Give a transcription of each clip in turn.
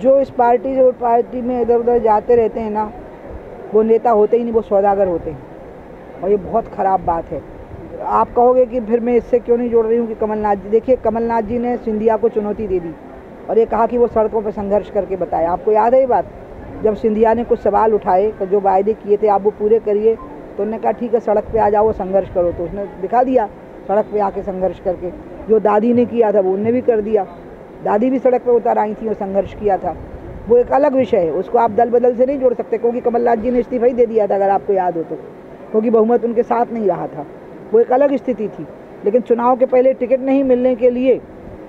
जो इस पार्टी से उस पार्टी में इधर उधर जाते रहते हैं ना, वो नेता होते ही नहीं, वो सौदागर होते हैं, और ये बहुत ख़राब बात है। आप कहोगे कि फिर मैं इससे क्यों नहीं जोड़ रही हूँ कि कमलनाथ जी, देखिए कमलनाथ जी ने सिंधिया को चुनौती दे दी और ये कहा कि वो सड़कों पर संघर्ष करके बताए। आपको याद है ये बात? जब सिंधिया ने कुछ सवाल उठाए तो जो वायदे किए थे आप वो पूरे करिए, तो उन्होंने कहा ठीक है सड़क पे आ जाओ, संघर्ष करो। तो उसने दिखा दिया सड़क पे आके संघर्ष करके। जो दादी ने किया था वो उनने भी कर दिया, दादी भी सड़क पे उतर आई थी और संघर्ष किया था। वो एक अलग विषय है, उसको आप दल बदल से नहीं जोड़ सकते, क्योंकि कमलनाथ जी ने इस्तीफा ही दे दिया था अगर आपको याद हो तो, क्योंकि बहुमत उनके साथ नहीं रहा था। वो एक अलग स्थिति थी। लेकिन चुनाव के पहले टिकट नहीं मिलने के लिए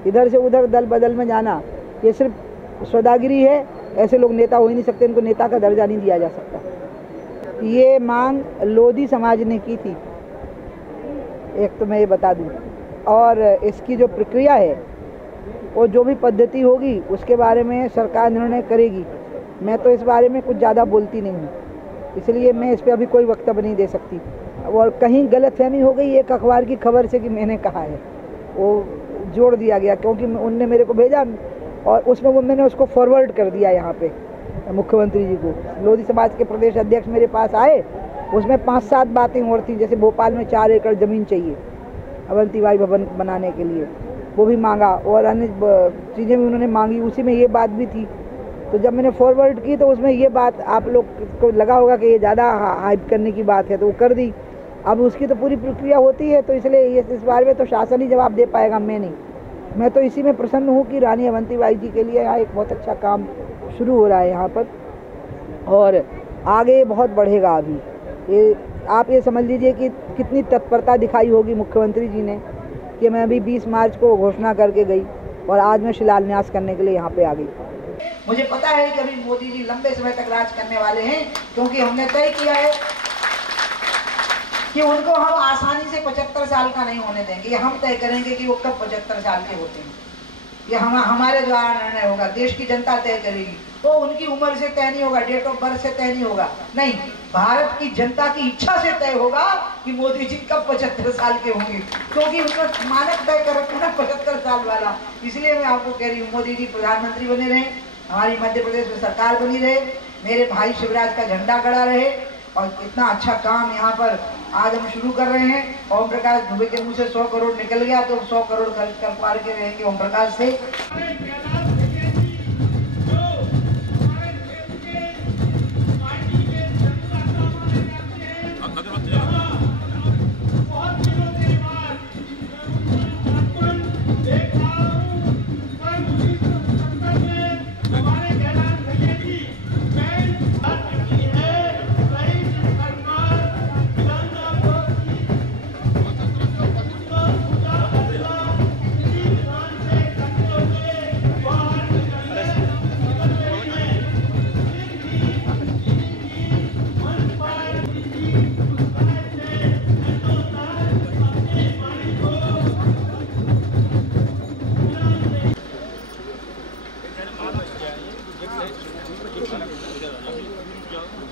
इधर से उधर दल बदल में जाना, ये सिर्फ सौदागिरी है। ऐसे लोग नेता हो ही नहीं सकते, इनको नेता का दर्जा नहीं दिया जा सकता। ये मांग लोधी समाज ने की थी, एक तो मैं ये बता दूं, और इसकी जो प्रक्रिया है और जो भी पद्धति होगी उसके बारे में सरकार निर्णय करेगी। मैं तो इस बारे में कुछ ज़्यादा बोलती नहीं हूँ, इसलिए मैं इस पर अभी कोई वक्तव्य नहीं दे सकती। और कहीं गलतफहमी हो गई एक अखबार की खबर से कि मैंने कहा है, वो जोड़ दिया गया, क्योंकि उनने मेरे को भेजा और उसमें वो मैंने उसको फॉरवर्ड कर दिया यहाँ पे मुख्यमंत्री जी को। लोधी समाज के प्रदेश अध्यक्ष मेरे पास आए, उसमें 5-7 बातें और थी, जैसे भोपाल में 4 एकड़ ज़मीन चाहिए अवंतीबाई भवन बनाने के लिए, वो भी मांगा, और अन्य चीज़ें भी उन्होंने मांगी, उसी में ये बात भी थी। तो जब मैंने फॉरवर्ड की तो उसमें ये बात आप लोग को लगा होगा कि ये ज़्यादा हाइप करने की बात है, तो वो कर दी। अब उसकी तो पूरी प्रक्रिया होती है, तो इसलिए ये इस बारे में तो शासन ही जवाब दे पाएगा, मैं नहीं। मैं तो इसी में प्रसन्न हूँ कि रानी अवंतीबाई जी के लिए यहाँ एक बहुत अच्छा काम शुरू हो रहा है यहाँ पर, और आगे बहुत बढ़ेगा। अभी ये आप ये समझ लीजिए कि कितनी तत्परता दिखाई होगी मुख्यमंत्री जी ने कि मैं अभी 20 मार्च को घोषणा करके गई और आज मैं शिलान्यास करने के लिए यहाँ पे आ गई। मुझे पता है कि अभी मोदी जी लंबे समय तक राज करने वाले हैं, क्योंकि हमने तय किया है कि उनको हम आसानी से 75 साल का नहीं होने देंगे। हम तय करेंगे कि वो कब 75 साल के होते हैं, ये हमारे द्वारा निर्णय होगा, देश की जनता तय करेगी। वो उनकी उम्र से तय नहीं होगा, डेट ऑफ बर्थ से तय नहीं होगा, नहीं, भारत की जनता की इच्छा से तय होगा कि मोदी जी कब 75 साल के होंगे, क्योंकि उनका मानक तय कर रखा है 75 साल वाला। इसलिए मैं आपको कह रही हूँ मोदी जी प्रधानमंत्री बने रहे, हमारी मध्य प्रदेश में सरकार बनी रहे, मेरे भाई शिवराज का झंडा गड़ा रहे, और इतना अच्छा काम यहाँ पर आज हम शुरू कर रहे हैं। ओम प्रकाश दुबे के मुंह से 100 करोड़ निकल गया, तो 100 करोड़ खर्च कर पा के रहेंगे ओम प्रकाश से।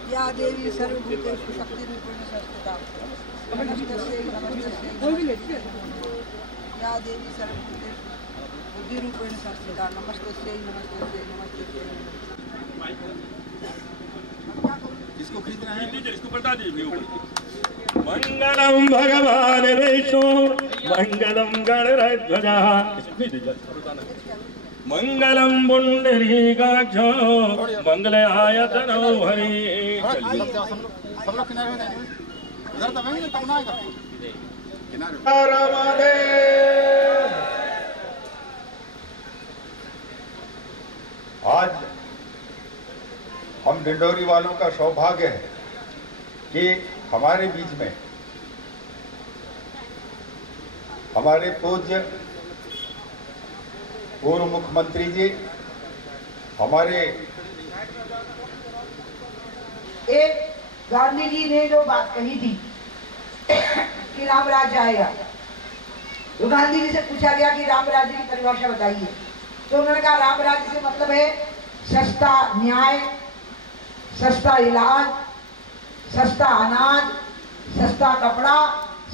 या देवी सर्वभूतेषु शक्तिरूपेण संस्थिता नमस्तस्यै नमस्तस्यै, या देवी सर्वभूतेषु बुद्धिरूपेण संस्थिता नमस्तस्यै नमस्तस्यै नमस्तस्यै। इसको खरीदना है, इसको बता दीजिए। मंगलम भगवान विष्णु मंगलम गणराज्य मंगलम पुंडरीकाक्ष मंगलायतनो हरि। आज हम डिंडोरी वालों का सौभाग्य है कि हमारे बीच में हमारे पूज्य पूर्व मुख्यमंत्री जी, हमारे एक गांधी जी ने जो बात कही थी कि राम राज्य आएगा, तो गांधी जी से पूछा गया कि राम राज्य की परिभाषा बताइए, तो उन्होंने कहा राम राज्य से मतलब है सस्ता न्याय, सस्ता इलाज, सस्ता अनाज, सस्ता कपड़ा,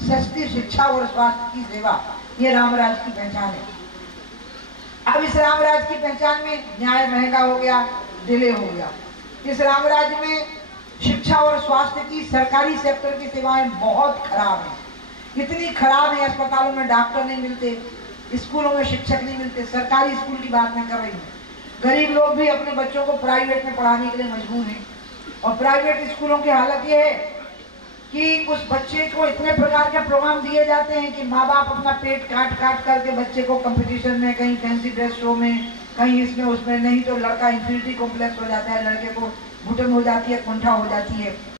सस्ती शिक्षा और स्वास्थ्य की सेवा, ये राम राज्य की पहचान है। अब इस रामराज की पहचान में न्याय महंगा हो गया, डिले हो गया। इस रामराज में शिक्षा और स्वास्थ्य की सरकारी सेक्टर की सेवाएं बहुत खराब हैं, इतनी खराब है, अस्पतालों में डॉक्टर नहीं मिलते, स्कूलों में शिक्षक नहीं मिलते। सरकारी स्कूल की बात मैं कर रही हूँ, गरीब लोग भी अपने बच्चों को प्राइवेट में पढ़ाने के लिए मजबूर हैं। और प्राइवेट स्कूलों की हालत ये है कि उस बच्चे को इतने प्रकार के प्रोग्राम दिए जाते हैं कि माँ बाप अपना पेट काट काट करके बच्चे को कंपटीशन में, कहीं फैंसी ड्रेस शो में, कहीं इसमें उसमें, नहीं तो लड़का इंफिनिटी कॉम्प्लेक्स हो जाता है, लड़के को घुटन हो जाती है, कुंठा हो जाती है।